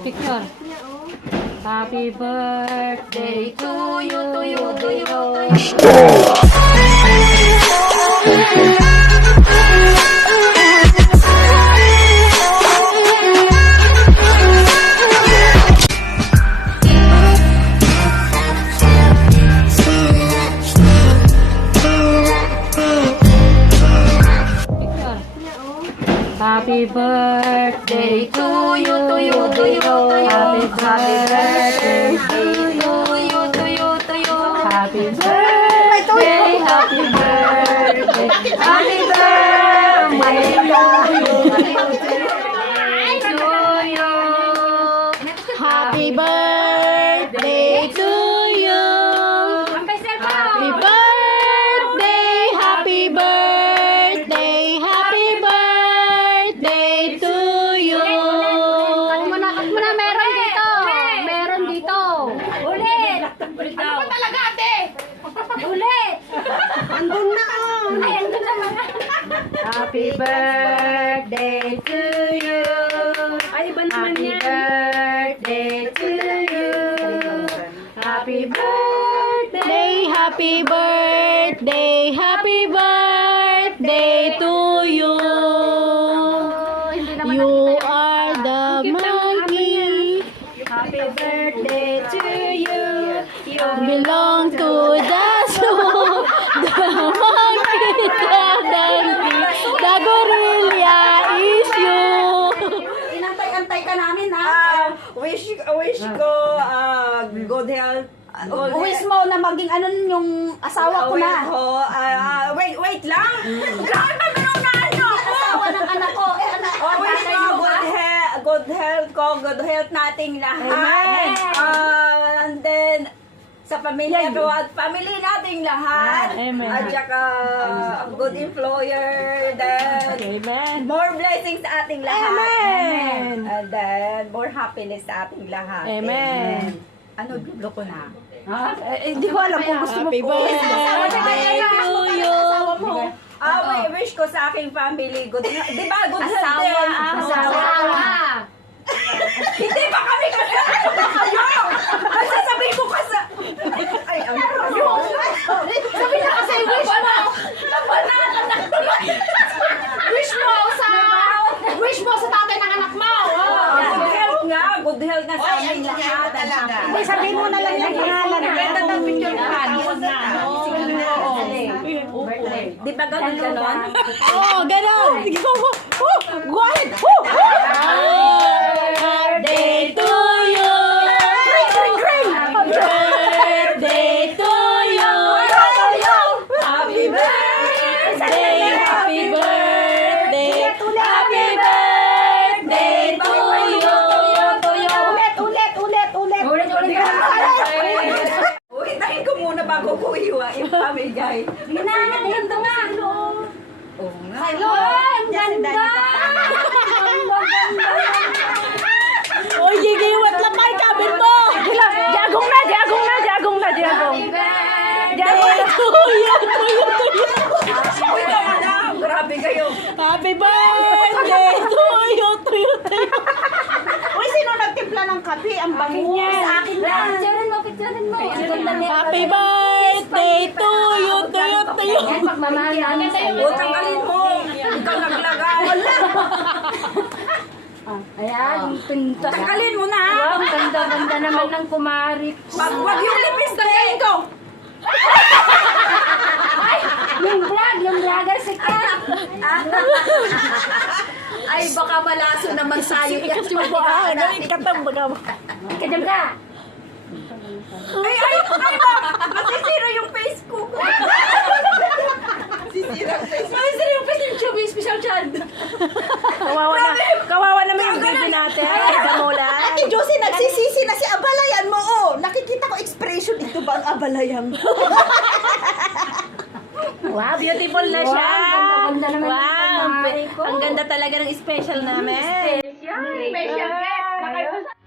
Picture. Happy birthday to you, to you, to you, to you. Picture. Happy birthday to you, to you, to you, to you. Happy birthday to you, to you, to you. Happy birthday, happy birthday, happy birthday to you. Happy birthday to you. Happy birthday, happy birthday, happy birthday to you. Cut mo na, meron dito. Meron dito. Ulit. Ano ba talaga, ate? Ulit. Andun na oh. Ay, andun naman. Happy birthday to you. Ay, iba naman Happy yan. birthday to you. Happy birthday. Happy birthday, happy birthday to you. You are the monkey. Happy birthday to you. You Belong to the zoo. The monkey, the donkey, the gorilla is you. Inantay-antay ka namin, ha? Wish ko good health. Wish mo na maging ano yung asawa ko na. Wait lang. Grabe ba minunahan niyo ako? Asawa ng anak ko. Eh, anak Oh, wish tatay ko mo ba? good health ko, good health nating lahat. Amen. And then, sa pamilya ko at family nating lahat. Amen. At saka, good employer. Then, Amen. more blessings sa ating lahat. Amen. And then, more happiness sa ating lahat. Amen. Ano, biblo ko na? Hindi ko alam kung gusto mo po. Happy birthday to you. Wish ko sa aking family, good health. Di ba, good health din? asawa. Hindi ba kami kasama? Kayo! Sasabihin ko kasi... Ay, ano? Sabi na kasi wish mo. Labanan na tuloy. Wish mo sa tatay ng anak mo. Good health nga. Good health nga sa aming lahat. Hindi, sabihin mo na lang yung pangalan. Ganda ng picture ko. Di ba ganun ganon? Oh, ganon. Sige po. Go ahead. Birthday to you. Birthday to you. Happy birthday. Happy birthday. Happy birthday to you. Ulit. Hintayin ko muna bago ko yung pamigay. Ginagaling ito nga. Oo nga. Ang ganda. Oy, gigiwat lang kay kabel mo. Jagong na. Birthday to you. Uy, tama na. Grabe kayo. Happy birthday to you. Uy, sino nagtimpla ng kape? Ang bango. Sa akin na. Picturean mo. Ang ganda niya. Happy birthday to you. Yan, pagmamahal namin sa'yo. O, tanggalin mo. Ikaw naglagay. Ayan, pinta. Tanggalin mo na. Ang ganda-ganda naman ng kumari. Wag yung lipis tanggalin ko. Yung vlogger si Kat. Ay, baka malaso naman sa'yo. Kajam ka. Ay, masisira yung face ko. Masisira yung face ng chubby, special chan. Kawawa naman yung baby natin. Ate Josie, nagsisisi na si Abalayan mo, oh. Nakikita ko expression. Ito ba ang Abalayan mo? Wow, beautiful na siya. Wow, ganda naman ng Wow, kumari ko. ang ganda talaga ng special namin. Special. Special guest.